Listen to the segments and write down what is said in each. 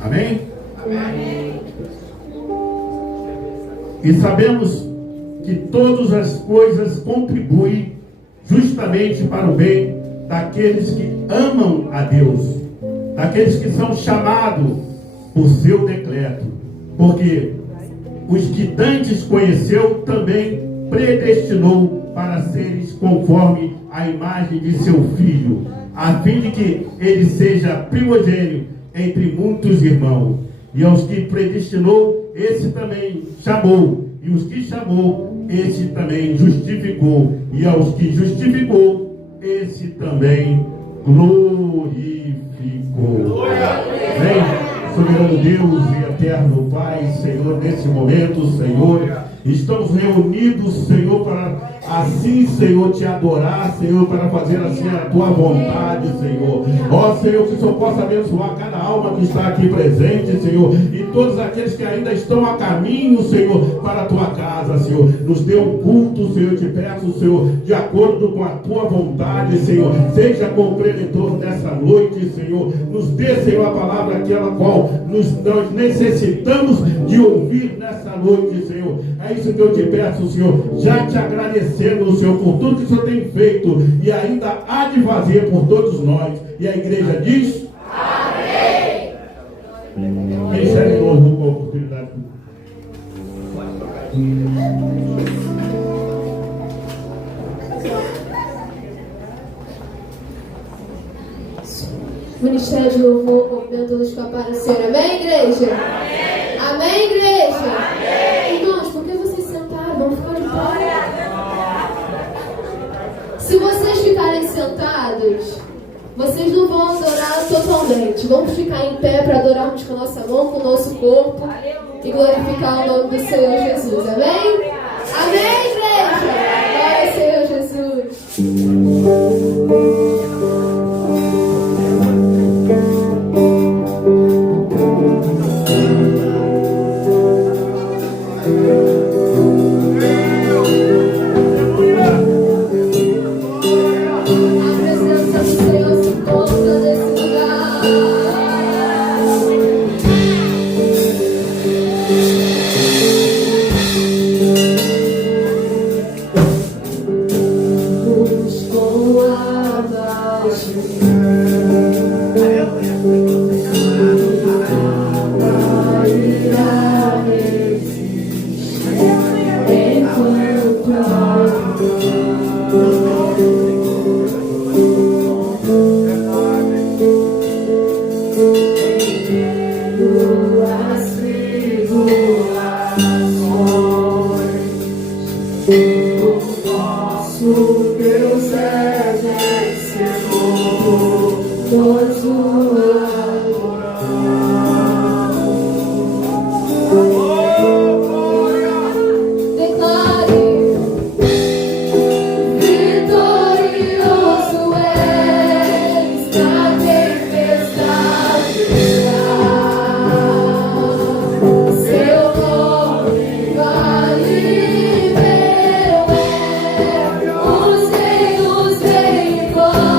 Amém? Amém. E sabemos que todas as coisas contribuem justamente para o bem daqueles que amam a Deus, daqueles que são chamados por seu decreto, porque os que dantes conheceu também predestinou para seres conforme a imagem de seu Filho, a fim de que ele seja primogênito entre muitos irmãos. E aos que predestinou, esse também chamou, e os que chamou, esse também justificou, e aos que justificou, esse também glorificou. Vem, soberano Deus e eterno Pai, Senhor, nesse momento, Senhor, estamos reunidos, Senhor, para assim, Senhor, te adorar, Senhor, para fazer assim a tua vontade, Senhor. Ó, Senhor, que o Senhor possa abençoar cada alma que está aqui presente, Senhor, e todos aqueles que ainda estão a caminho, Senhor, para a tua casa, Senhor. Nos dê um culto, Senhor, eu te peço, Senhor, de acordo com a tua vontade, Senhor. Seja compreendedor dessa noite, Senhor. Nos dê, Senhor, a palavra aquela qual nós necessitamos de ouvir nessa noite, Senhor. É isso que eu te peço, Senhor. Já te agradecendo, Senhor, por tudo que o Senhor tem feito e ainda há de fazer por todos nós. E a igreja diz: amém. Quem serve de novo com a oportunidade? Ministério de Louvor, convidando todos para aparecer. Amém, igreja? Amém. Amém, igreja? Amém. Irmãos, por que vocês sentaram? Vamos ficar de pé. Se vocês ficarem sentados, vocês não vão adorar totalmente. Vamos ficar em pé para adorarmos com a nossa mão, com o nosso corpo e glorificar o nome do Senhor Jesus. Amém? Amém, igreja? Glória ao Senhor Jesus. Os reinos vêm e vão.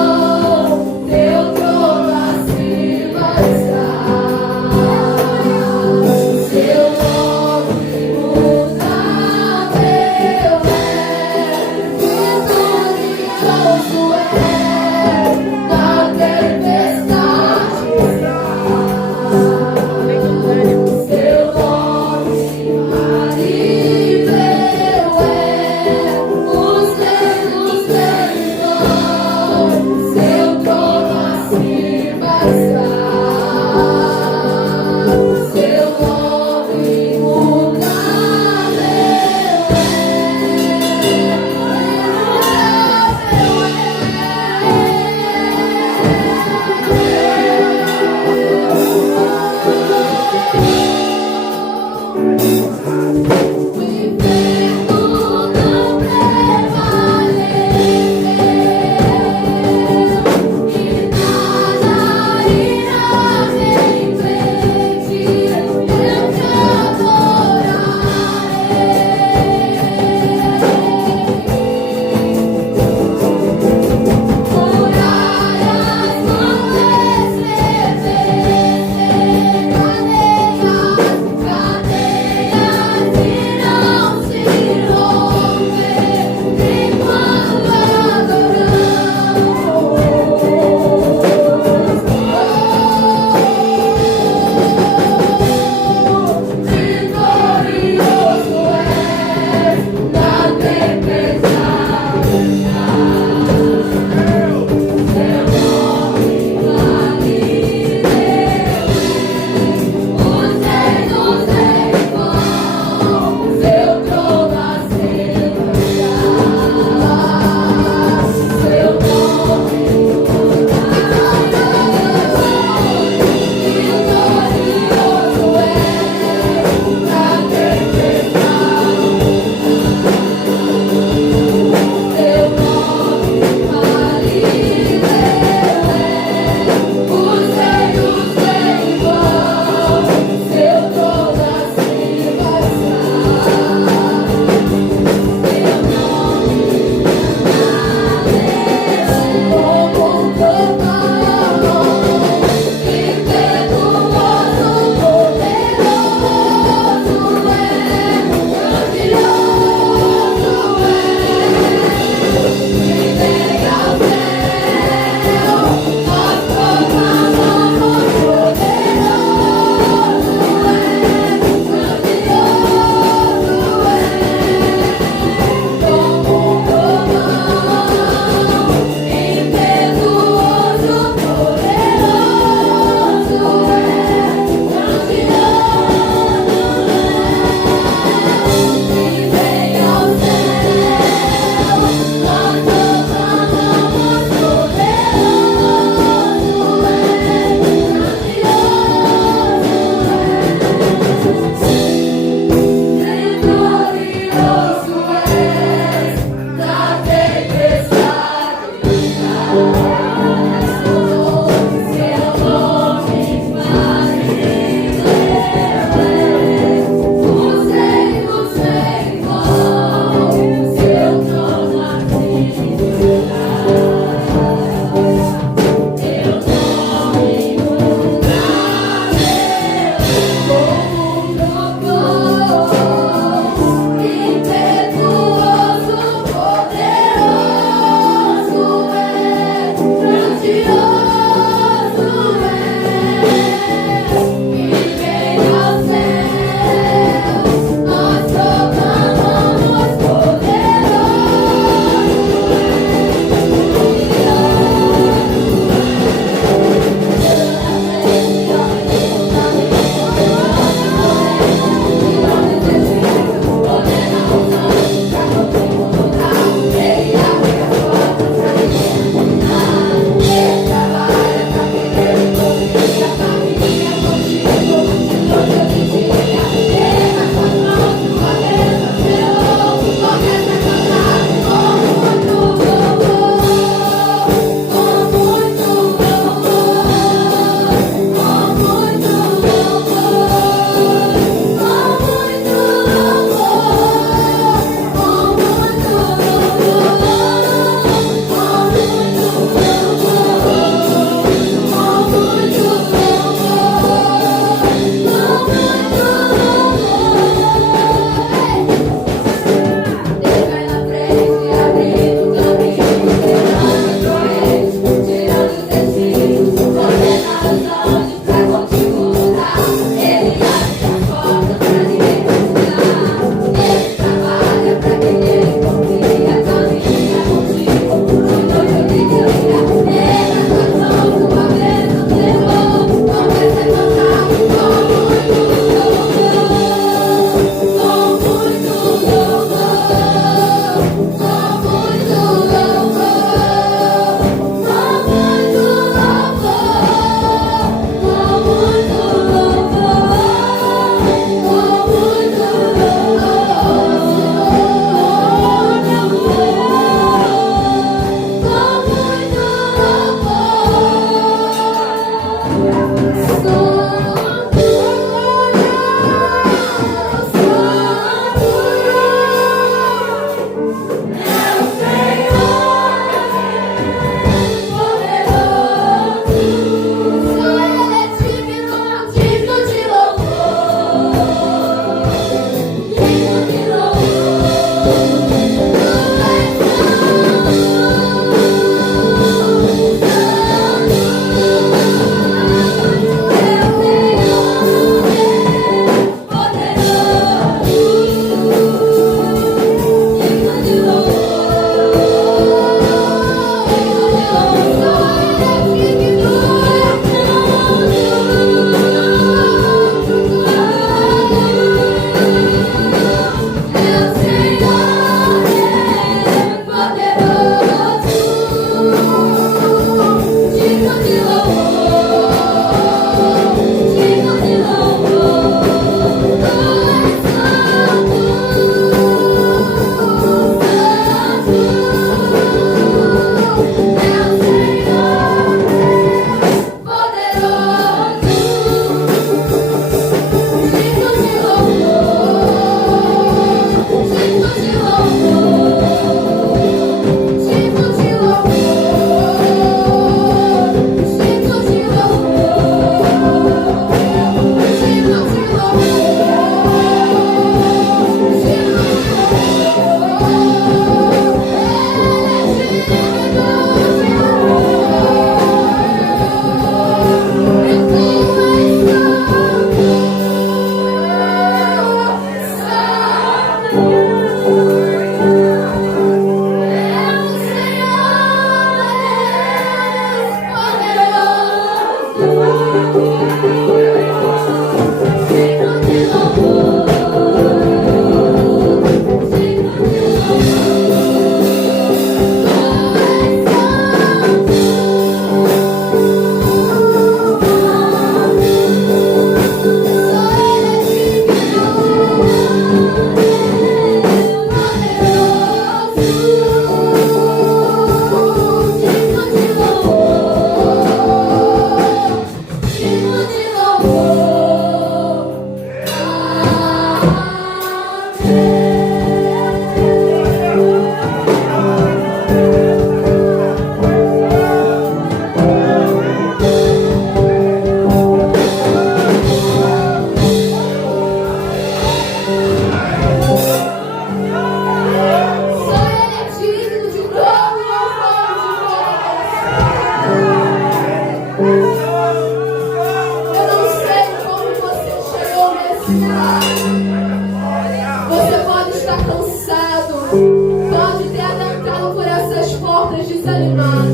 desanimado.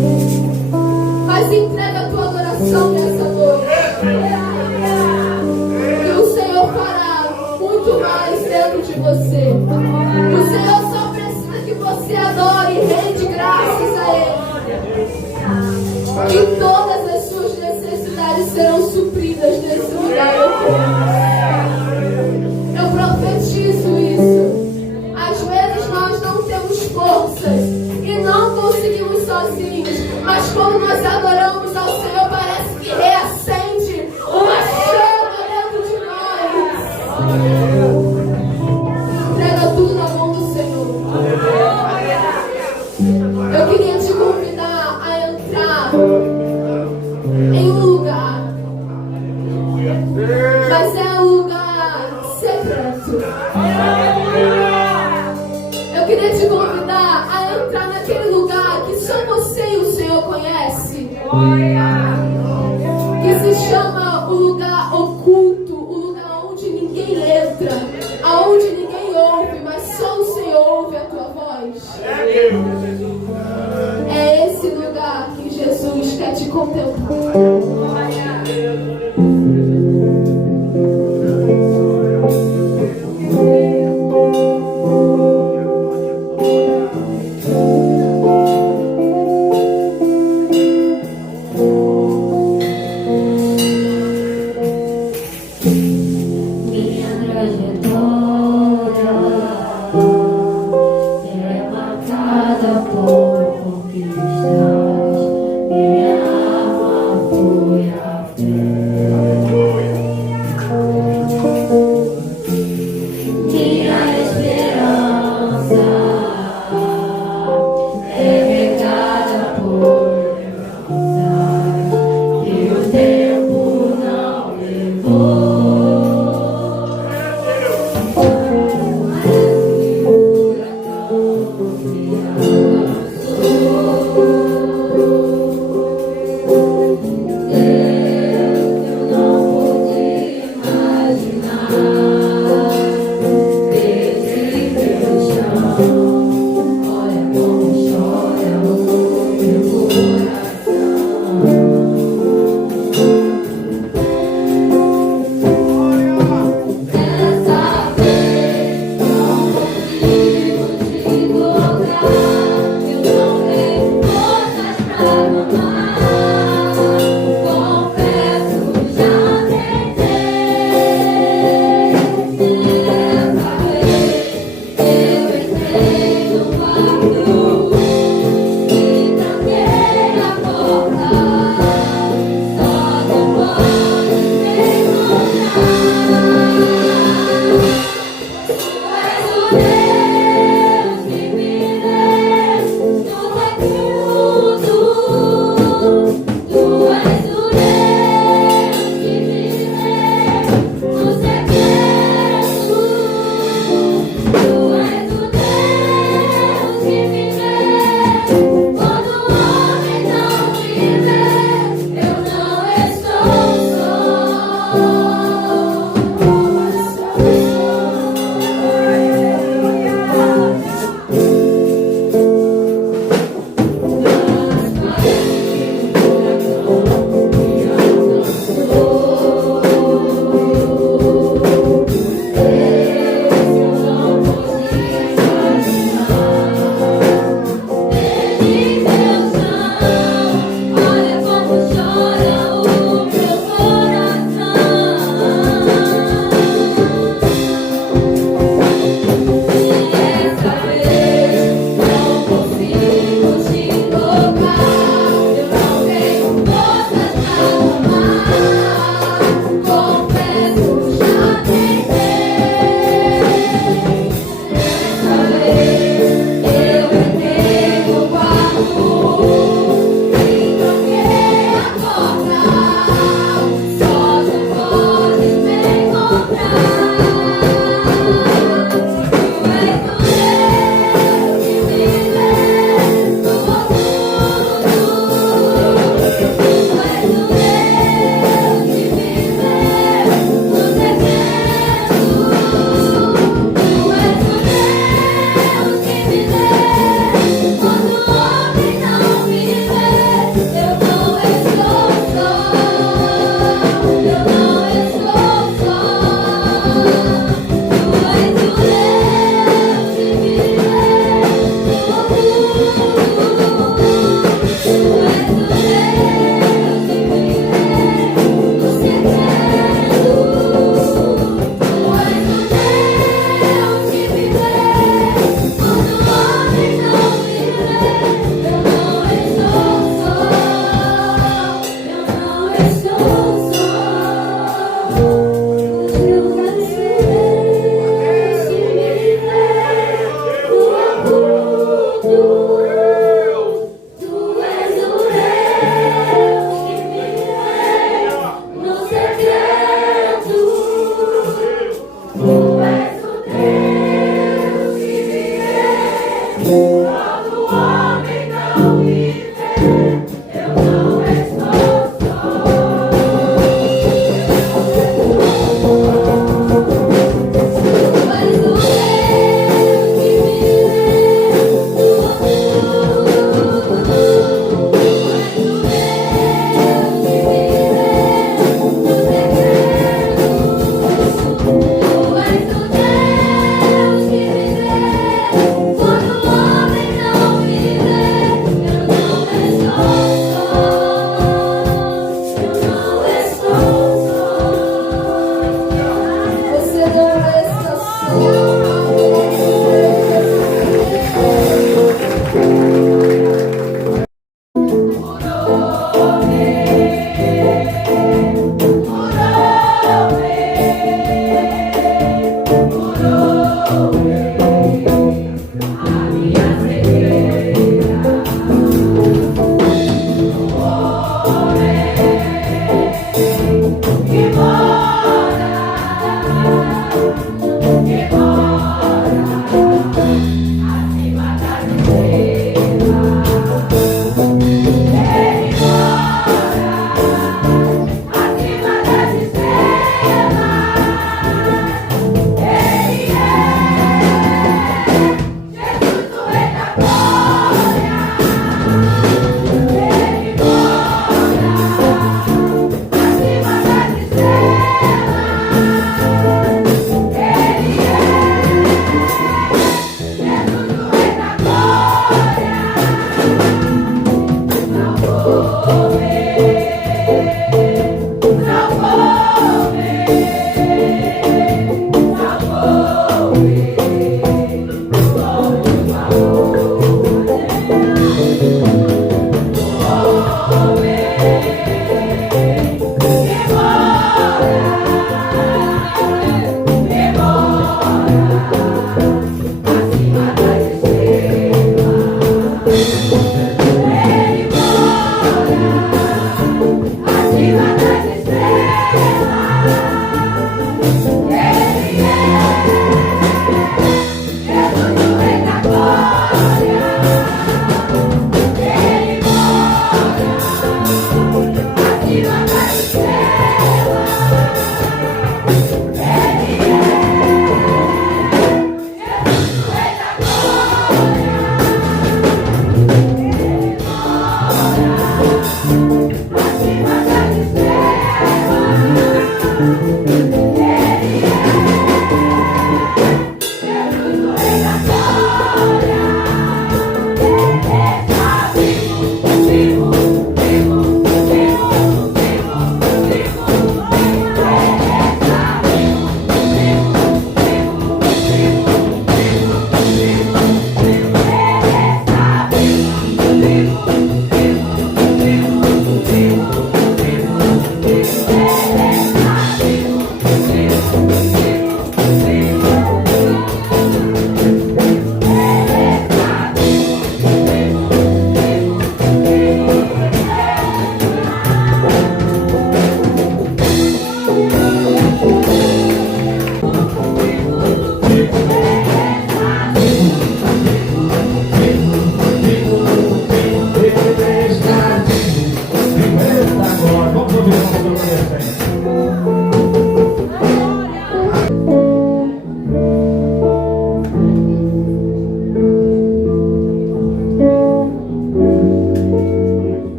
Mas entrega a tua adoração nessa noite. E o Senhor fará muito mais dentro de você. O Senhor só precisa que você adore e rende graças a Ele. E todas as suas necessidades serão supridas nesse lugar. Eu profetizo isso. Às vezes nós não temos forças e não conseguimos sozinhos, mas quando nós adoramos ao Senhor, parece que reacende uma chama dentro de nós. Entrega tudo na mão do Senhor. Eu queria te convidar a entrar em um lugar, mas é um lugar secreto. Eu queria te convidar a entrar naquele lugar que só você e o Senhor conhecem, que se chama o lugar oculto, o lugar onde ninguém entra, aonde ninguém ouve, mas só o Senhor ouve a tua voz. É esse lugar que Jesus quer te contemplar. Por conquistas, minha alma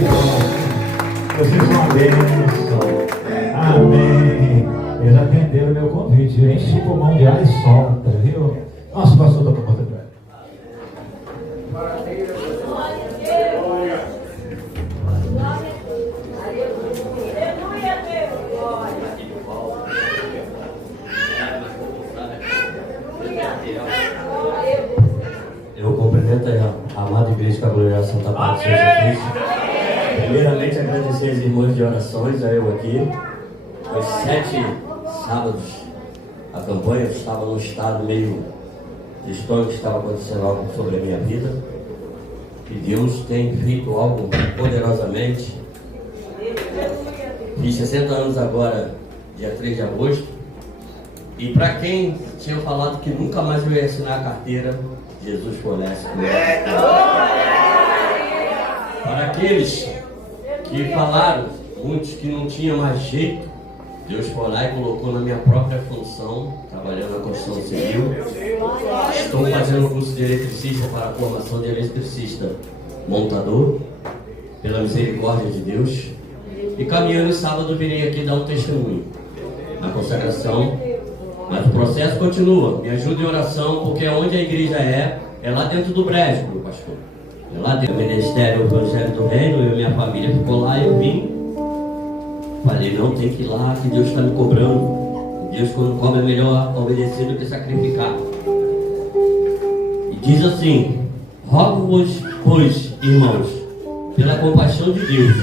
que bom. Vocês são bênção. Amém. Eles atenderam o meu convite. Enche o pulmão de ar e solta, viu? Nossa, pastor, toca a porta de velho. Eu cumprimento a amada igreja com a glória Santa Paz de Jesus. Primeiramente, agradecer as irmãs de orações, a eu aqui. Os 7 sábados, a campanha estava num estado meio distante, que estava acontecendo algo sobre a minha vida. E Deus tem feito algo poderosamente. Fiz 60 anos agora, dia 3 de agosto. E para quem tinha falado que nunca mais eu ia assinar a carteira, Jesus fornece comigo. Para aqueles que falaram, muitos que não tinham mais jeito, Deus foi lá e colocou na minha própria função, trabalhando na construção civil. Estou fazendo o curso de eletricista para a formação de eletricista montador, pela misericórdia de Deus. E caminhando sábado, virei aqui dar um testemunho na consagração. Mas o processo continua. Me ajude em oração, porque onde a igreja é lá dentro do brejo, meu pastor. É lá dentro do Ministério Evangelho do Reino. Eu e minha família ficou lá e eu vim. Falei, não, tem que ir lá, que Deus está me cobrando. Deus, quando cobra, é melhor obedecer do que sacrificar. E diz assim: rogo-vos, pois, irmãos, pela compaixão de Deus,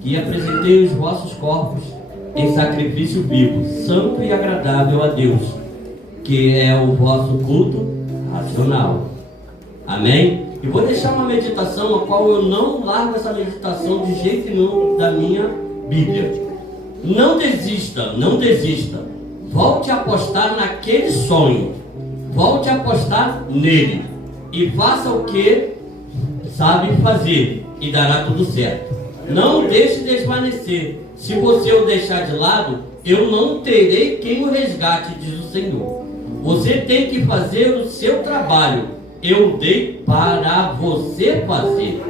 que apresentei os vossos corpos em sacrifício vivo, santo e agradável a Deus, que é o vosso culto racional. Amém? E vou deixar uma meditação, a qual eu não largo essa meditação de jeito nenhum da minha Bíblia. Não desista, não desista. Volte a apostar naquele sonho. Volte a apostar nele. E faça o que sabe fazer, e dará tudo certo. Não deixe desvanecer. Se você o deixar de lado, eu não terei quem o resgate, diz o Senhor. Você tem que fazer o seu trabalho. Eu dei para você fazer.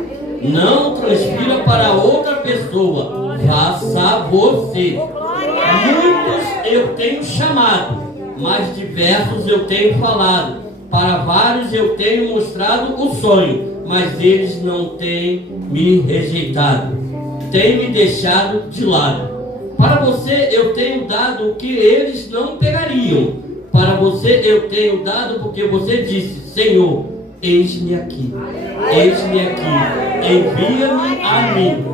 Não transfira para outra pessoa. Faça você. Muitos eu tenho chamado, mas diversos eu tenho falado. Para vários eu tenho mostrado o sonho, mas eles não têm me rejeitado. Têm me deixado de lado. Para você eu tenho dado o que eles não pegariam. Para você eu tenho dado porque você disse: Senhor, eis-me aqui. Eis-me aqui. Envia-me a mim.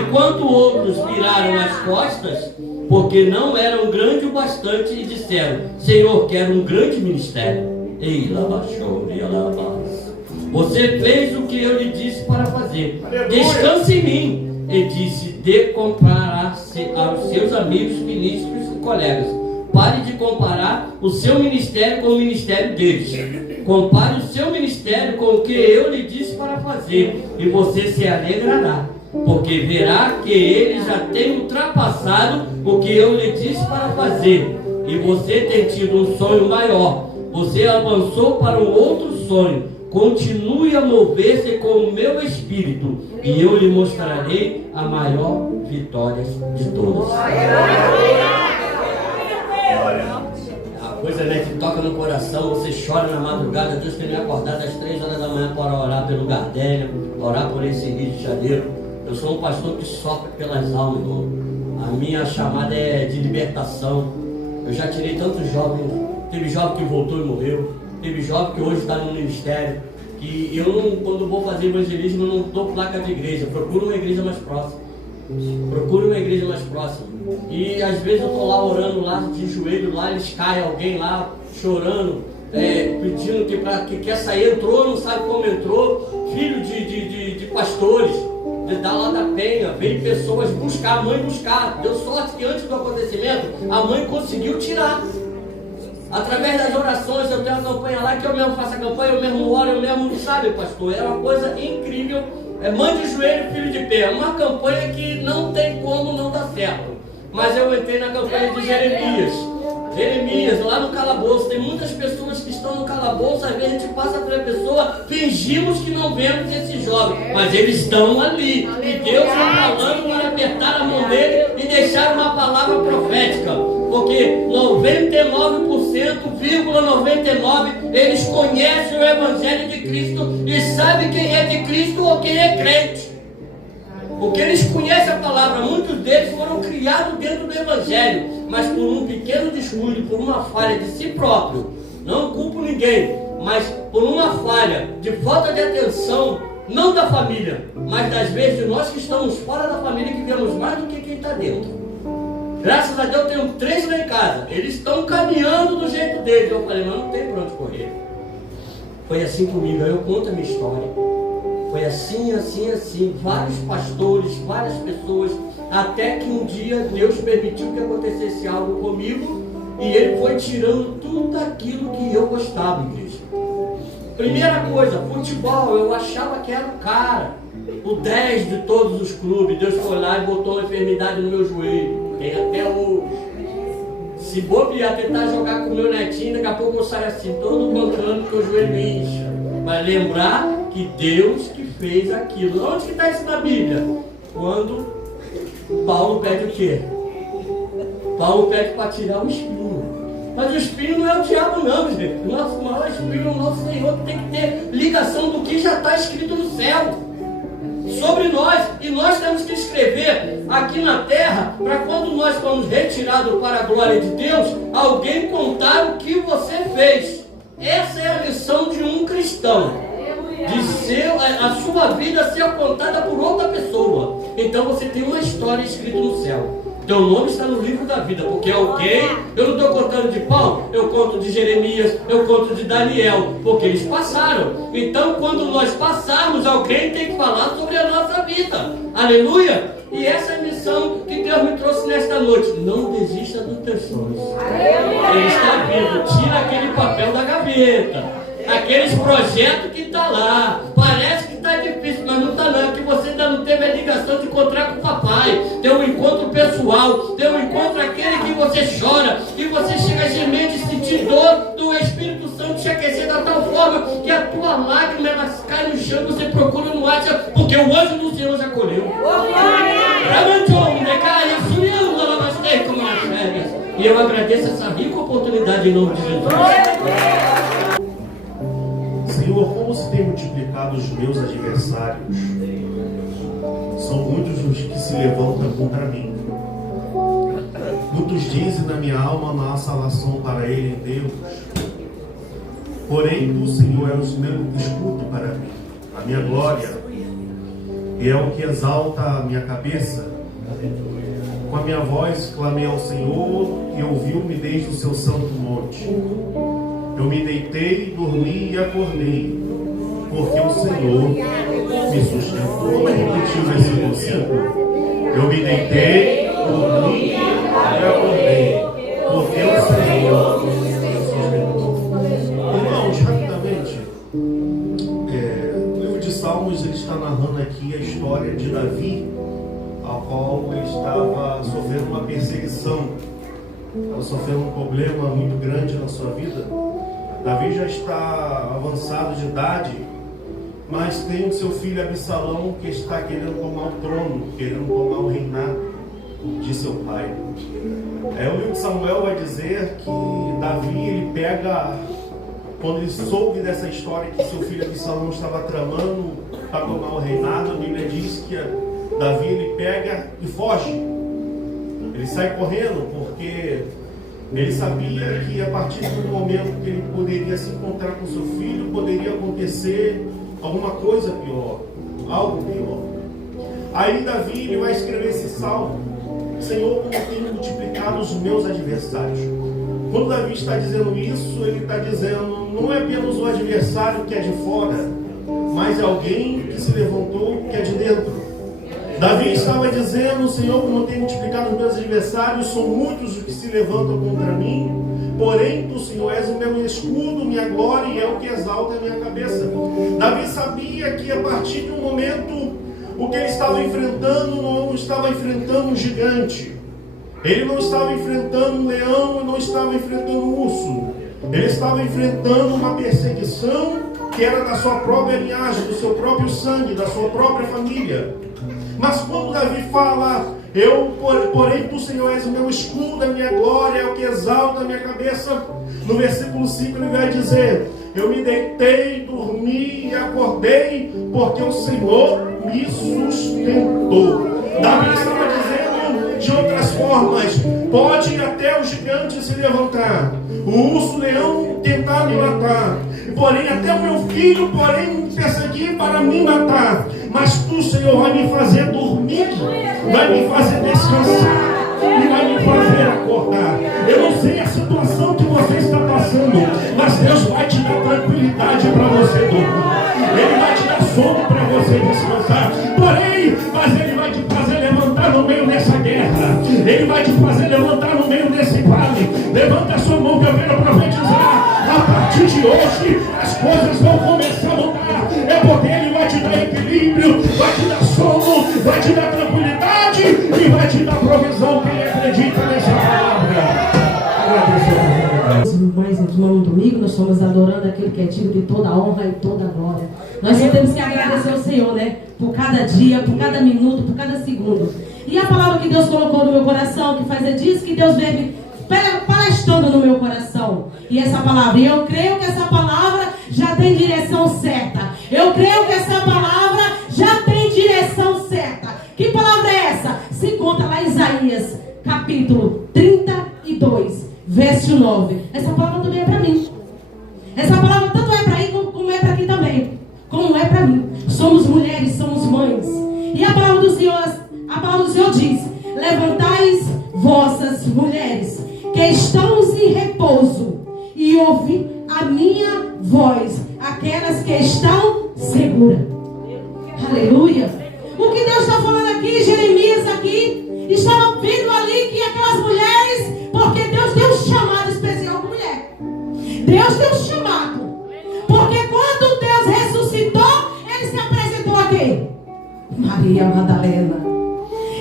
Enquanto outros viraram as costas, porque não eram grande o bastante, e disseram: Senhor, quero um grande ministério. Ei, lavachou, e alabás. Você fez o que eu lhe disse para fazer. Descanse em mim. E disse: de comparar-se aos seus amigos, ministros e colegas. Pare de comparar o seu ministério com o ministério deles. Compare o seu ministério com o que eu lhe disse para fazer, e você se alegrará, porque verá que ele já tem ultrapassado o que eu lhe disse para fazer. E você tem tido um sonho maior. Você avançou para um outro sonho. Continue a mover-se com o meu espírito, e eu lhe mostrarei a maior vitória de todas. A coisa, né, que toca no coração, você chora na madrugada. Deus tem me acordado às 3 horas da manhã para orar pelo Gardénia, orar por esse Rio de Janeiro. Eu sou um pastor que sofre pelas almas, irmão. A minha chamada é de libertação. Eu já tirei tantos jovens. Teve jovem que voltou e morreu. Teve jovem que hoje está no ministério. E eu, quando vou fazer evangelismo, eu não dou placa de igreja. Procuro uma igreja mais próxima. Procuro uma igreja mais próxima. E às vezes eu estou lá orando, lá de joelho, lá eles caem, alguém lá chorando, pedindo que quer sair, entrou, não sabe como entrou. Filho de pastores, da lá da Penha, veio pessoas buscar, a mãe buscar. Deu sorte que antes do acontecimento, a mãe conseguiu tirar. Através das orações, eu tenho uma campanha lá que eu mesmo faço a campanha, eu mesmo oro, eu mesmo, sabe, pastor? É uma coisa incrível. Mãe de joelho, filho de pé. Uma campanha que não tem como não dar certo. Mas eu entrei na campanha de Jeremias. Jeremias, lá no calabouço, tem muitas pessoas que estão no calabouço, às vezes a gente passa pela pessoa, fingimos que não vemos esse jovem, mas eles estão ali, e Deus está falando para apertar a mão dele e deixar uma palavra profética, porque 99,99% eles conhecem o Evangelho de Cristo e sabem quem é de Cristo ou quem é crente. Porque eles conhecem a palavra, muitos deles foram criados dentro do Evangelho, mas por um pequeno descuido, por uma falha de si próprio, não culpo ninguém, mas por uma falha de falta de atenção, não da família, mas das vezes de nós que estamos fora da família, que vemos mais do que quem está dentro. Graças a Deus eu tenho 3 lá em casa, eles estão caminhando do jeito deles. Eu falei, mas não tem para onde correr. Foi assim comigo, aí eu conto a minha história. Foi assim, vários pastores, várias pessoas, até que um dia Deus permitiu que acontecesse algo comigo e Ele foi tirando tudo aquilo que eu gostava, igreja. Primeira coisa, futebol, eu achava que era o cara, o 10 de todos os clubes. Deus foi lá e botou uma enfermidade no meu joelho, tem até hoje. Se bobear, tentar jogar com o meu netinho, daqui a pouco eu saio assim, todo bancando que o joelho incha. Mas lembrar que Deus que fez aquilo. Onde que está isso na Bíblia? Quando Paulo pede o quê? Paulo pede para tirar o espinho. Mas o espinho não é o diabo não, gente. O nosso maior espinho é o nosso Senhor, que tem que ter ligação do que já está escrito no céu sobre nós. E nós temos que escrever aqui na terra, para quando nós formos retirados para a glória de Deus, alguém contar o que você fez. Essa é a lição de um cristão, de ser, a sua vida ser contada por outra pessoa. Então você tem uma história escrita no céu. Teu nome está no livro da vida, porque alguém, eu não estou contando de Paulo, eu conto de Jeremias, eu conto de Daniel, porque eles passaram. Então quando nós passarmos, alguém tem que falar sobre a nossa vida. Aleluia! E essa é a missão que Deus me trouxe nesta noite. Não desista dos teus sonhos. Ele está vivo. Tira aquele papel da gaveta. Aqueles projetos que está lá. Parece que está difícil, mas não está não. É que você ainda não teve a ligação de encontrar com o papai. Ter um encontro pessoal. Ter um encontro aquele que você chora. E você chega a gemer de sentir dor do Espírito Santo te aquecer da tal forma que a tua lágrima ela cai no chão. Você procura no acha, porque o anjo do Senhor já colheu. E eu agradeço essa rica oportunidade em nome de Jesus. Senhor, como se tem multiplicado os meus adversários? São muitos os que se levantam contra mim. Muitos dizem na minha alma, não há salvação para ele em Deus. Porém, tu, Senhor, és o meu escudo para mim, a minha glória, e é o que exalta a minha cabeça. Com a minha voz clamei ao Senhor e ouviu-me desde o seu santo monte. Eu me deitei, dormi e acordei, porque o Senhor me sustentou. Vamos repetir o versículo 5. Eu me deitei, dormi e acordei, porque o Senhor me sustentou. Irmãos, rapidamente, o livro de Salmos ele está narrando aqui a história de Davi, a qual ele estava sofrendo uma perseguição, estava sofrendo um problema muito grande na sua vida. Davi já está avançado de idade, mas tem o seu filho Absalão que está querendo tomar o trono, querendo tomar o reinado de seu pai. O livro de Samuel vai dizer que Davi, ele pega, quando ele soube dessa história que seu filho Absalão estava tramando para tomar o reinado, a Bíblia diz que Davi ele pega e foge. Ele sai correndo porque ele sabia que a partir do momento que ele poderia se encontrar com seu filho, poderia acontecer alguma coisa pior, algo pior. Aí Davi ele vai escrever esse salmo: Senhor, como tenho multiplicado os meus adversários. Quando Davi está dizendo isso, ele está dizendo, não é apenas o adversário que é de fora, mas alguém que se levantou que é de dentro. Davi estava dizendo, Senhor, como eu tenho multiplicado os meus adversários, são muitos os que se levantam contra mim, porém tu, Senhor, és o meu escudo, minha glória, e é o que exalta a minha cabeça. Davi sabia que a partir de um momento, o que ele estava enfrentando não estava enfrentando um gigante, Ele não estava enfrentando um leão e não estava enfrentando um urso. Ele estava enfrentando uma perseguição que era da sua própria linhagem, do seu próprio sangue, da sua própria família. Mas quando Davi fala, porém tu, Senhor, és o meu escudo, a minha glória, é o que exalta a minha cabeça, no versículo 5 ele vai dizer: eu me deitei, dormi e acordei, porque o Senhor me sustentou. Davi estava dizendo de outras formas: pode até o gigante se levantar, o urso, o leão tentar me matar, porém até o meu filho, me perseguir para me matar, mas tu, Senhor, vai me fazer dormir, vai me fazer descansar e vai me fazer acordar. Eu não sei a situação que você está passando, mas Deus vai te dar tranquilidade para você dormir. Ele vai te dar sono para você descansar. Porém, mas Ele vai te fazer levantar no meio dessa guerra. Ele vai te fazer levantar no meio desse vale. Levanta a sua mão que eu quero profetizar. A partir de hoje, as coisas vão começar a mudar. É porque Ele vai te dar equilíbrio, vai te dar sono, vai te dar tranquilidade e vai te dar provisão. Quem acredita nessa palavra? Mais no domingo, nós estamos adorando aquele que é digno de toda a honra e toda a glória. Nós só temos que agradecer ao Senhor, né? Por cada dia, por cada minuto, por cada segundo. E a palavra que Deus colocou no meu coração, que faz disso que Deus veio palestrando no meu coração. E essa palavra, e eu creio que essa palavra já tem direção certa. Eu creio que essa palavra já tem direção certa. Que palavra é essa? Se conta lá em Isaías, capítulo 32, verso 9. Essa palavra também é para mim. Essa palavra tanto é para aí como é para aqui também. Como é para mim. Somos mulheres, somos mães. E a palavra do Senhor diz: levantais vossas mulheres que estão em repouso e ouvi a minha voz, aquelas que estão seguras. Aleluia. O que Deus está falando aqui, Jeremias aqui, estava vendo ali que aquelas mulheres, porque Deus deu um chamado especial para mulher. Deus deu um chamado. Porque quando Deus ressuscitou, Ele se apresentou a quem? Maria Madalena.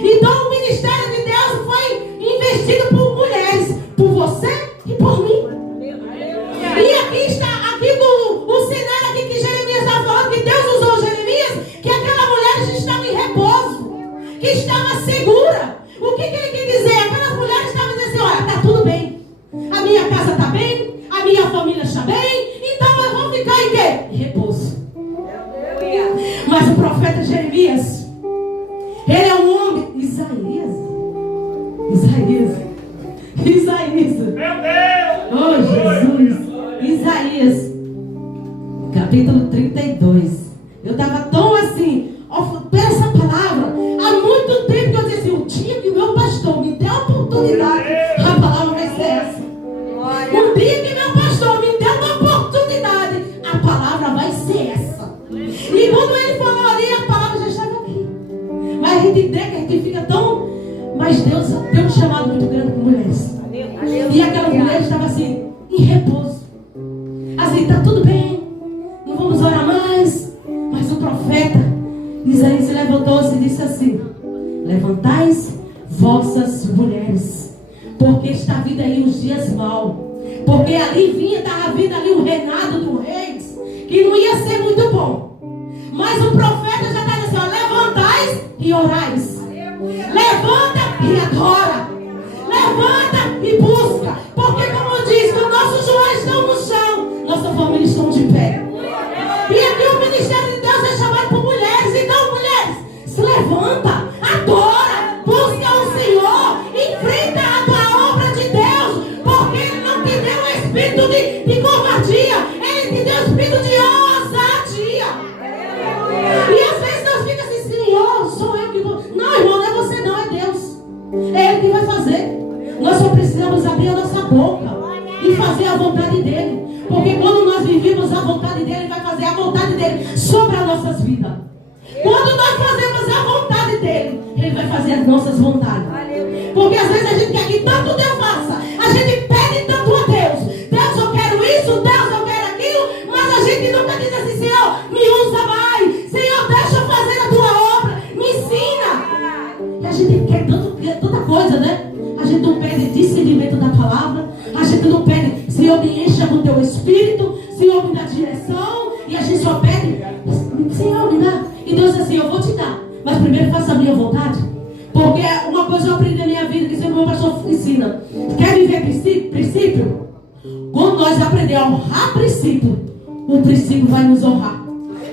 Então o ministério de Deus foi investido por mulheres, por você e por mim. E aqui está, o cenário aqui que Jeremias está falando, que Deus usou Jeremias, que aquela mulher estava em repouso, que estava segura. O que ele quer dizer? Aquelas mulheres estavam dizendo assim: olha, está tudo bem, a minha casa está bem, a minha família está bem, então eu vou ficar em quê? Em repouso. Mas o profeta Jeremias, ele é um homem. Isaías. Meu Deus! Oh, Jesus! Isaías, capítulo 32. Eu estava tão assim, pela essa palavra, há muito tempo que eu disse assim: o dia que o meu pastor me der a oportunidade, a palavra vai ser essa. O dia que meu pastor me der uma oportunidade, a palavra vai ser essa. E quando ele falou ali, a palavra já estava aqui. Mas a gente entende que a gente fica tão... Mas Deus deu um chamado muito grande para mulheres. E aquelas mulheres estavam assim, em repouso. Assim, está tudo bem, não vamos orar mais. Mas o profeta Isaías se levantou-se e disse assim: levantais vossas mulheres, porque está vindo aí os dias maus. Porque ali estava vindo ali o reinado do reis, que não ia ser muito bom. Mas o profeta já está dizendo assim: levantais e orais. Levanta e adora. Levanta e busca. Porque como diz, os nossos joelhos estão no chão, nossa família está de pé. E aqui o ministério de Deus é chamado por mulheres. Então, mulheres, se levanta, adora, busca o Senhor, enfrenta a tua obra de Deus. Porque Ele não te deu um espírito de covardia, Ele te deu um espírito de ousadia. E às vezes Deus fica assim: Senhor, sou eu que vou. Não, irmão, não é você não, é Deus. É Ele que vai fazer. Nós só precisamos abrir a nossa boca e fazer a vontade dEle. Porque quando nós vivemos a vontade dEle, Ele vai fazer a vontade dEle sobre as nossas vidas. Quando nós fazemos a vontade dEle, Ele vai fazer as nossas vontades. Porque às vezes a gente quer que tanto Deus faça, a gente pede tanto a Deus: Deus, eu quero isso, Deus, eu quero aquilo. Mas a gente nunca diz assim: Senhor, me usa mais, Senhor, deixa eu fazer a tua obra, me ensina. E a gente quer tanta coisa, né? A gente Deus disse assim: eu vou te dar, mas primeiro faça a minha vontade. Porque uma coisa eu aprendi na minha vida, que sempre o meu pastor ensina: quer viver princípio? Quando nós aprendemos a honrar princípio, o princípio vai nos honrar.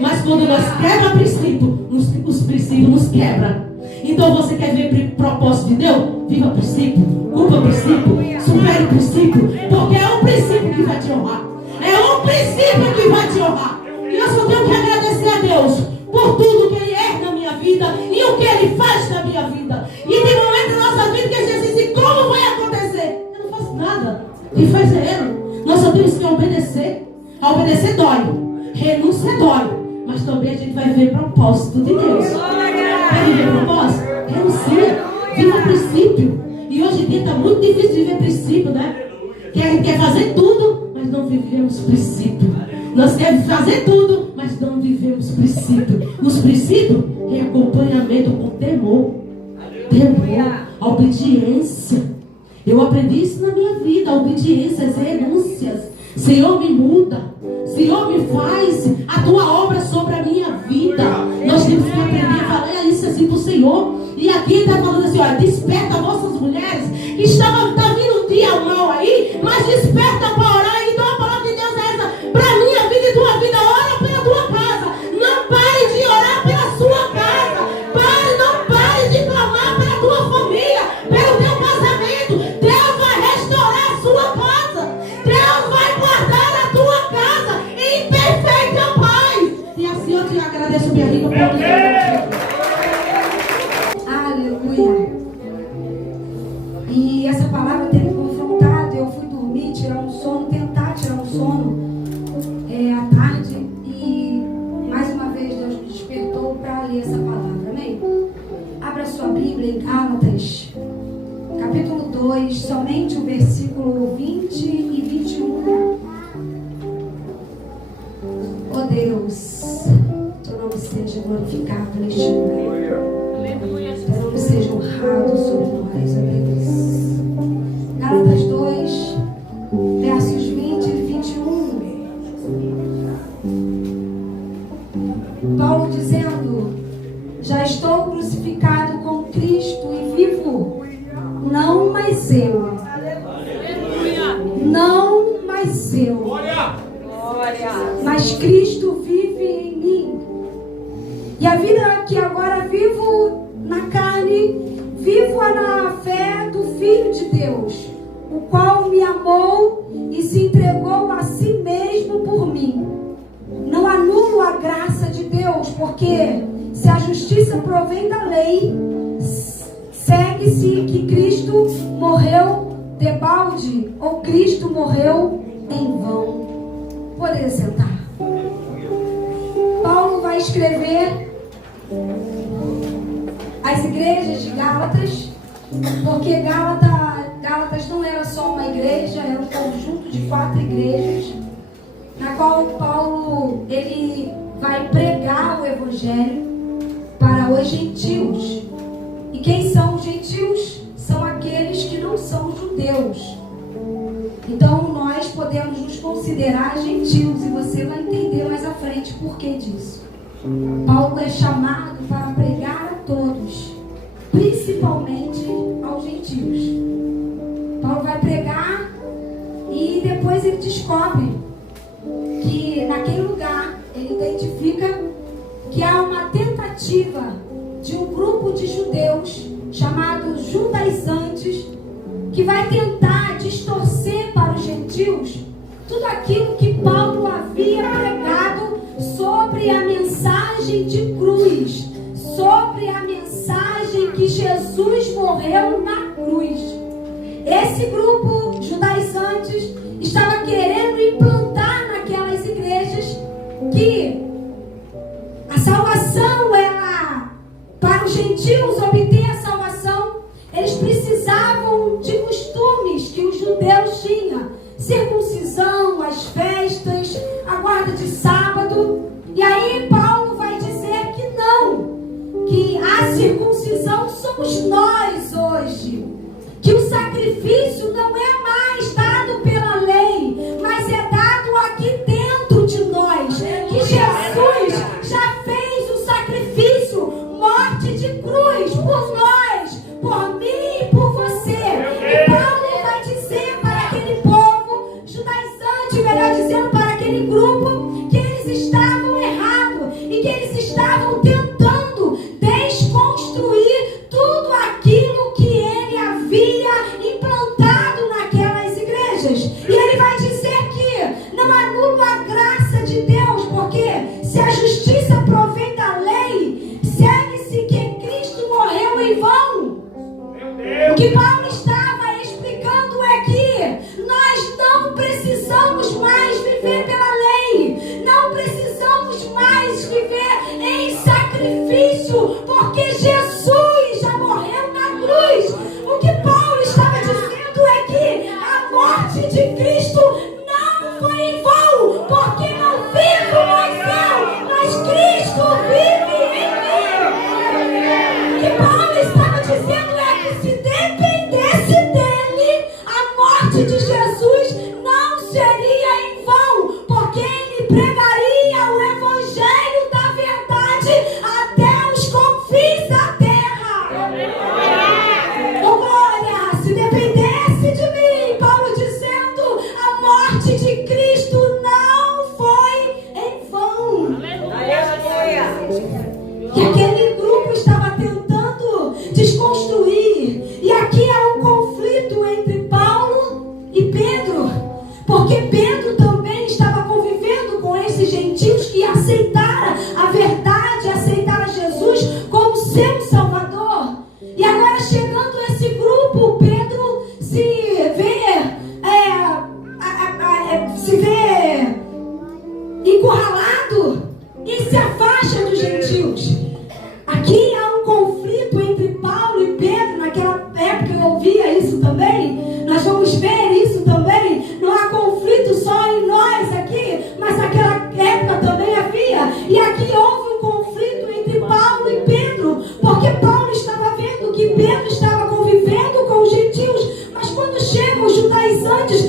Mas quando nós quebra princípio, os princípios nos quebram. Então você quer ver propósito de Deus? Viva princípio, cumpra princípio, supere princípio, porque é o princípio que vai te honrar. É o princípio que vai te honrar. E eu só tenho que agradecer a Deus por tudo que Ele é na minha vida e o que Ele faz na minha vida. E tem momentos na nossa vida que a gente diz: como vai acontecer? Eu não faço nada. Quem faz é Ele. Nós só temos que obedecer. A obedecer dói, renúncia dói, mas também a gente vai ver propósito de Deus. Quer viver propósito? Renuncia, viva princípio. E hoje em dia está muito difícil viver princípio, né? Que a gente quer fazer tudo, mas não vivemos princípio. Nós queremos fazer tudo, mas não vivemos princípio. Os princípios é acompanhamento com temor. Temor, a obediência. Eu aprendi isso na minha vida. Obediências, renúncias. Senhor, me muda. Senhor, me faz a tua obra sobre a minha vida. Nós temos que aprender a falar isso assim para o Senhor. E aqui está falando assim: olha, desperta vossas mulheres que está vindo um dia mal aí, mas desperta para orar. Então a palavra de Deus é essa para a minha vida e tua vida. Ora pela tua casa. Não pare de orar pela sua casa. Não pare de clamar pela tua família, pelo teu casamento. Deus vai restaurar a sua casa. Deus vai guardar a tua casa em perfeita paz. E assim eu te agradeço, minha rica, por Deus. Aleluia. E essa palavra tem me confrontado. Eu fui dormir, tirar um sono, tentar tirar um sono à tarde. E mais uma vez Deus me despertou para ler essa palavra. Amém? Abra sua Bíblia em Gálatas, capítulo 2, somente o versículo 20 e 21. Oh Deus, teu nome seja glorificado neste lugar. Teu nome seja honrado sobre nós, ó Deus. Gálatas 2, versos 20 e 21. Paulo dizendo: já estou crucificado com Cristo e vivo, não mais eu. Não mais eu. Mas Cristo vive em mim. E a vida que agora vivo na carne, vivo-a na fé do Filho de Deus, o qual me amou e se entregou a si mesmo por mim. Não anulo a graça de Deus, porque se a justiça provém da lei, segue-se que Cristo morreu debalde, ou Cristo morreu em vão. Poderia sentar. Paulo vai escrever as igrejas de Gálatas, porque Gálatas não era só uma igreja, era um conjunto de 4 igrejas, na qual Paulo ele vai pregar o evangelho para os gentios. E quem são os gentios? São aqueles que não são judeus. Então nós podemos nos considerar gentios, e você vai entender mais à frente por que disso. Paulo é chamado para pregar a todos, principalmente aos gentios. Paulo vai pregar e depois ele descobre que naquele lugar ele identifica que há uma tentativa de um grupo de judeus chamados judaizantes, que vai tentar distorcer para os gentios tudo aquilo que Paulo havia pregado sobre a mensagem de cruz, sobre a mensagem que Jesus morreu na cruz. Esse grupo judaizantes estava querendo implantar naquelas igrejas que a salvação, ela, para os gentios obter a salvação, eles precisavam de costumes que os judeus tinham: circuncisão, as festas, a guarda de sábado. E aí Paulo vai dizer que não, que a circuncisão somos nós hoje, que o sacrifício não é mais dado pela lei, mas é dado aqui dentro de nós, que Jesus já fez o sacrifício que Paulo estava explicando é que nós não precisamos mais viver pela lei, não precisamos mais viver em sacrifício, porque Jesus já morreu na cruz. O que Paulo estava dizendo é que a morte de Cristo não foi em vão, porque não vivo mais eu, mas Cristo vive em mim. O que Paulo estava dizendo é que se dependesse dele, a morte de Jesus não seria em vão, porque ele pregaria o evangelho da verdade até os confins da terra. Oh glória, se dependesse de mim, Paulo dizendo, a morte de Cristo não foi em vão. E aquele grupo estava tentando desconstruir. E aqui há um conflito entre Paulo e Pedro, porque Pedro também estava convivendo com esses gentios que aceitaram a verdade, aceitaram Jesus como seu Salvador. E agora, chegando esse grupo, Pedro se vê encurralado e se afasta dos gentios. Aqui há um conflito entre Paulo e Pedro. Naquela época eu ouvia isso também. Nós vamos ver isso também. Não há conflito só em nós aqui, mas naquela época também havia. E aqui houve um conflito entre Paulo e Pedro, porque Paulo estava vendo que Pedro estava convivendo com os gentios, mas quando chegam os judaizantes,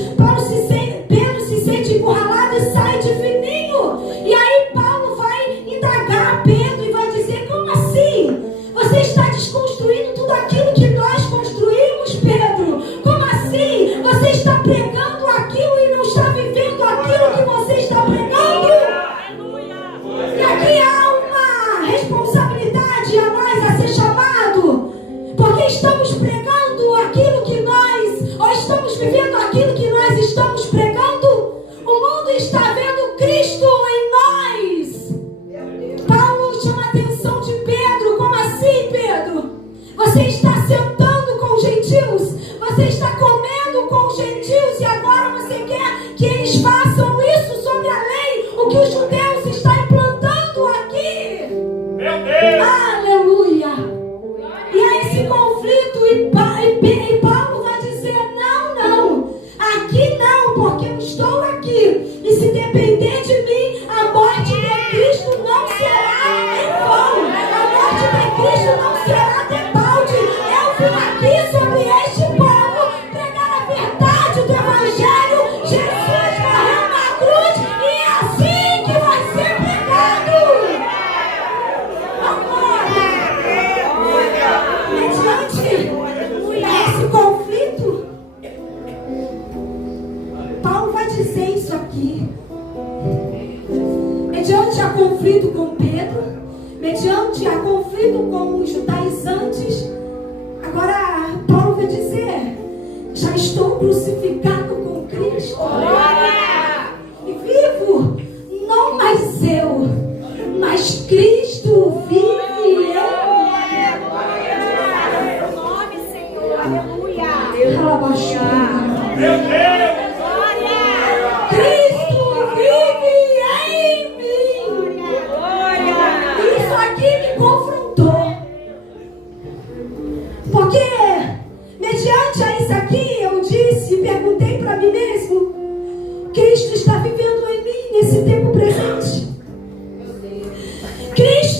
Pedro se sente encurralado e sai de fininho. E aí Paulo vai indagar Pedro e vai dizer: como assim? Você está desconstruindo tudo aquilo que nós construímos, Pedro? Como assim? Você está pregando aquilo e não está vivendo aquilo que você está pregando? E aqui há uma responsabilidade a nós a ser chamado, porque estamos pregando aquilo que nós, ou estamos vivendo aquilo que nós estamos pregando. O mundo está vendo Cristo em nós. Paulo chama a atenção de Pedro. Como assim, Pedro? Você está sentando com os gentios, você está comendo com os gentios, e agora você quer que eles façam isso sobre a lei, o que os judeus estão implantando aqui. Meu Deus! Aleluia! E há esse conflito, e Paulo vai dizer: não, aqui não, porque eu estou aqui, e se depender de mim, a morte de Cristo não será em vão, a morte de Cristo não será debalde. Eu vim aqui sobre este povo pregar a verdade do evangelho. Jesus morreu na cruz, e é assim que vai ser pregado. Mediante esse conflito, Paulo vai dizer isso aqui. Mediante a conflito com Pedro, mediante a conflito com os judaizantes, agora Paulo vai dizer: já estou crucificado com Cristo. E vivo, não mais eu, mas Cristo vive em mim. Meu Deus! Cristo vive em mim. Isso aqui me confrontou, porque mediante a isso aqui eu disse, perguntei para mim mesmo: Cristo está vivendo em mim nesse tempo presente? Cristo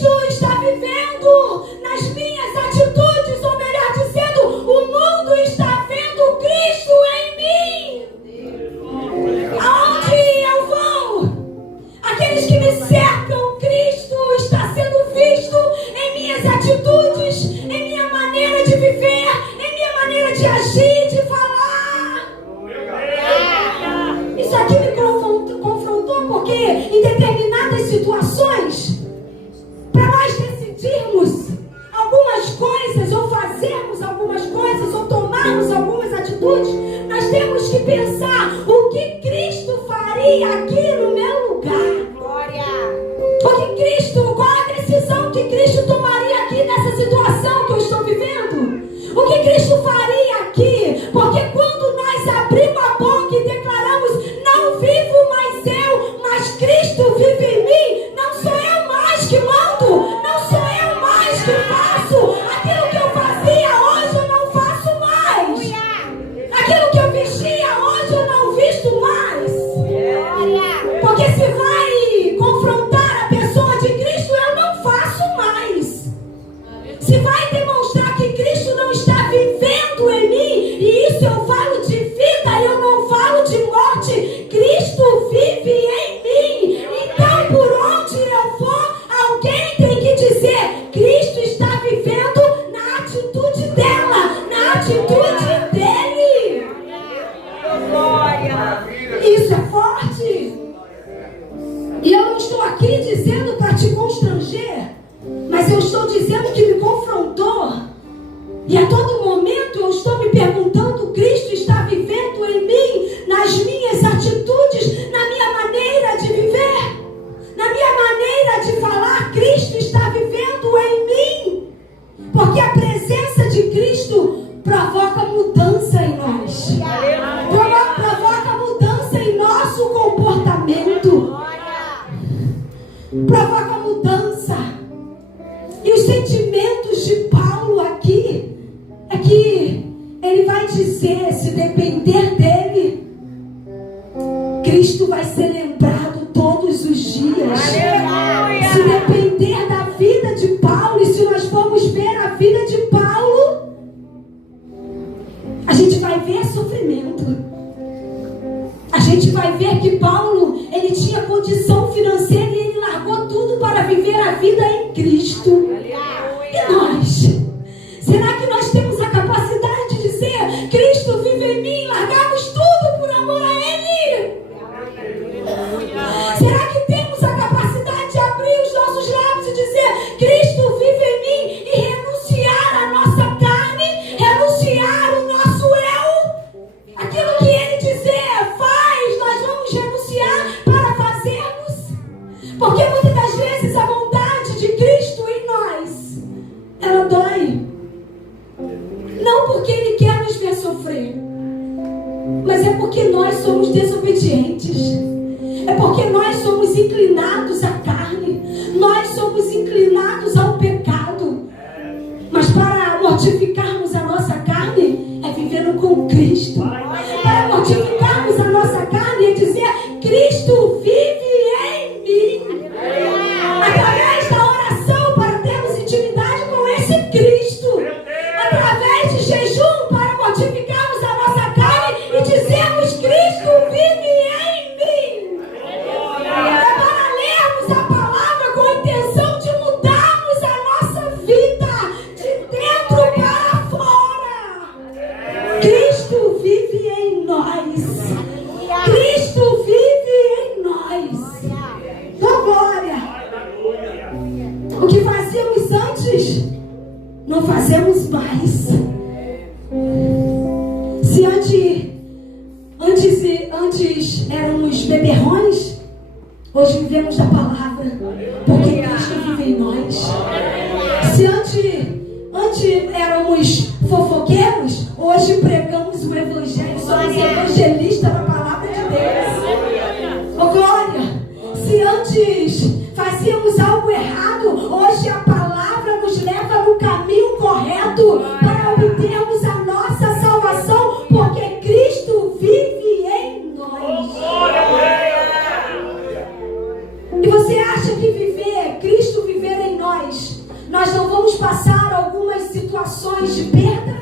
estou dizendo que me confrontou, e a todo momento eu estou me perguntando: Cristo está vivendo em mim, nas minhas atitudes, na minha maneira de viver, na minha maneira de falar. Cristo está vivendo em mim, porque a presença de Cristo provoca mudança em nós, provoca mudança em nosso comportamento, provoca mudança. E os sentimentos de Paulo aqui é que ele vai dizer: se depender dele, Cristo vai ser lembrado todos os dias. Se depender da vida de Paulo, e se nós formos ver a vida de Paulo, a gente vai ver sofrimento. A gente vai ver que Paulo, ele tinha condição financeira e ele largou tudo para viver a vida em Cristo. E nós? Será que nós temos a capacidade de dizer: Cristo vive em mim, largamos tudo por amor a Ele? Será que temos a capacidade de abrir os nossos lábios e dizer: Cristo vive em mim, e renunciar à nossa carne, renunciar o nosso eu? Aquilo que Ele dizer, faz, nós vamos renunciar para fazermos? Porque muitas das vezes a vontade de Cristo em nós, ela dói. Não porque Ele quer nos ver sofrer, mas é porque nós somos desobedientes. É porque nós somos inclinados à carne, nós somos inclinados ao pecado. Mas para mortificarmos a nossa carne, é vivendo com Cristo. Para mortificarmos a nossa carne, é dizer: Cristo vive em mim. Através da oração, para termos intimidade com esse Cristo. Através de jejum, para mortificarmos a nossa carne e dizermos: Cristo vive em mim. É para lermos a palavra com a intenção de mudarmos a nossa vida de dentro para fora. Cristo vive em nós. Cristo vive em nós. Oh, glória! O que fazíamos antes, não fazemos mais. Se antes éramos beberrões, hoje vivemos da palavra, porque Cristo vive em nós. Se antes éramos fofoqueiros, hoje pregamos o Evangelho, somos evangelistas da palavra de Deus. Oh, glória! Se antes fazíamos algo errado, hoje a palavra nos leva no caminho correto para obtermos a nossa salvação, porque Cristo vive em nós. E você acha que Cristo viver em nós não vamos passar algumas situações de perda?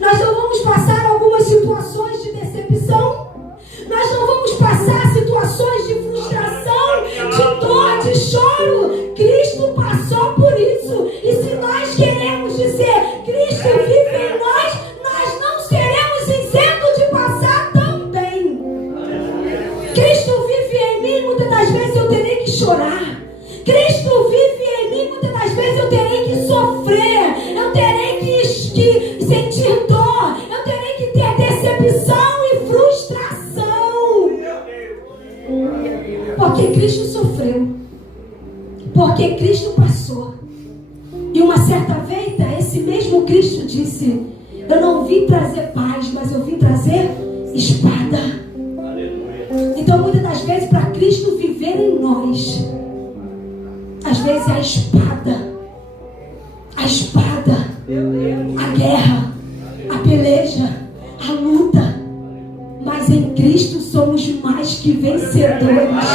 Nós não vamos passar algumas situações de decepção? Nós não vamos passar situações de frustração, de dor, de choro? Cristo passou por isso. E se nós queremos dizer: Cristo vive em nós, nós não seremos isentos de passar também. Cristo vive em mim, muitas das vezes eu terei que chorar. Cristo vive em mim, muitas das vezes eu terei que sofrer, eu terei que sentir dor, eu terei que ter decepção e frustração. Porque Cristo sofreu, porque Cristo passou. E uma certa feita, esse mesmo Cristo disse: eu não vim trazer paz, mas eu vim trazer espada. Então muitas das vezes, para Cristo viver em nós, às vezes a espada, a guerra, a peleja, a luta. Mas em Cristo somos mais que vencedores.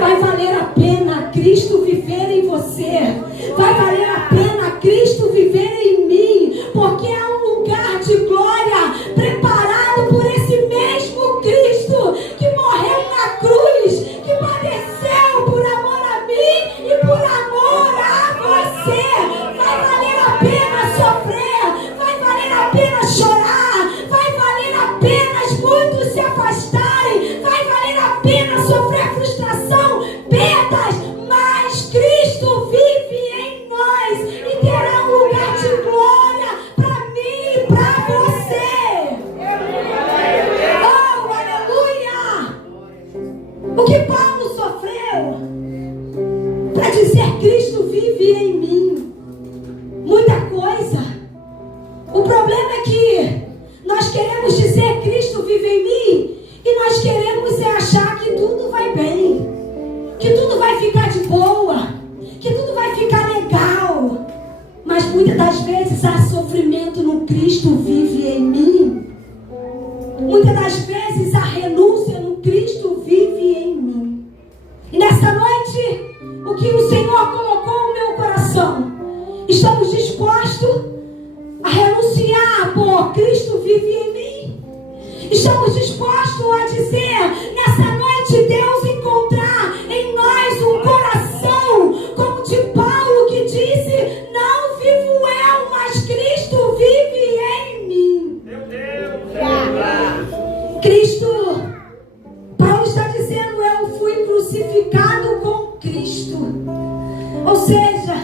Vai valer a pena Cristo viver em você. Vai valer a pena Cristo viver em mim, porque há um lugar de glória preparado por esse mesmo Cristo que morreu na cruz, que padeceu por amor a mim e por amor a você. Vai valer a pena sofrer, vai valer a pena chorar, vai valer a pena muitos se afastarem, vai valer a pena sofrer muitas das vezes há sofrimento no Cristo vive em mim. Muitas das vezes a renúncia no Cristo vive em mim. E nessa noite, o que o Senhor colocou no meu coração, estamos dispostos a renunciar por Cristo vive em mim. Estamos dispostos a dizer, nessa noite, Deus encontrar em nós um coração, como de Paulo que disse, não vivo eu, mas Cristo vive em mim. Meu Deus. Cristo, Paulo está dizendo, eu fui crucificado com Cristo. Ou seja,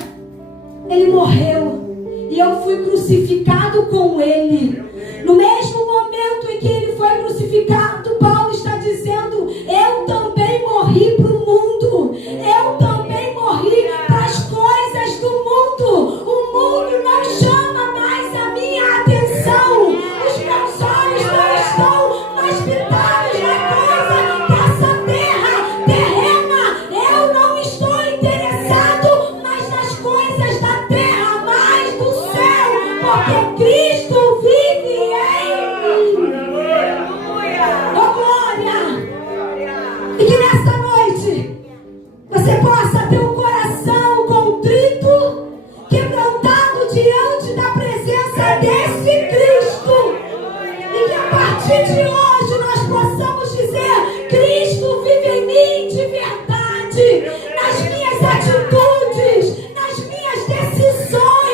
Ele morreu e eu fui crucificado com Ele. No mesmo momento em que Ele foi crucificado, Paulo está dizendo, eu também morri para o mundo. Eu também morri para as coisas do mundo. O mundo não chama mais a minha atenção. Os meus olhos não estão mais pintados na coisa dessa terra terrena. Eu não estou interessado mais nas coisas da terra, mais do céu, porque Cristo vive em mim. Oh, glória! E que nesta noite você possa ter um coração contrito, quebrantado diante da presença desse Cristo. E que a partir de hoje nós possamos dizer, Cristo vive em mim de verdade, nas minhas atitudes, nas minhas decisões.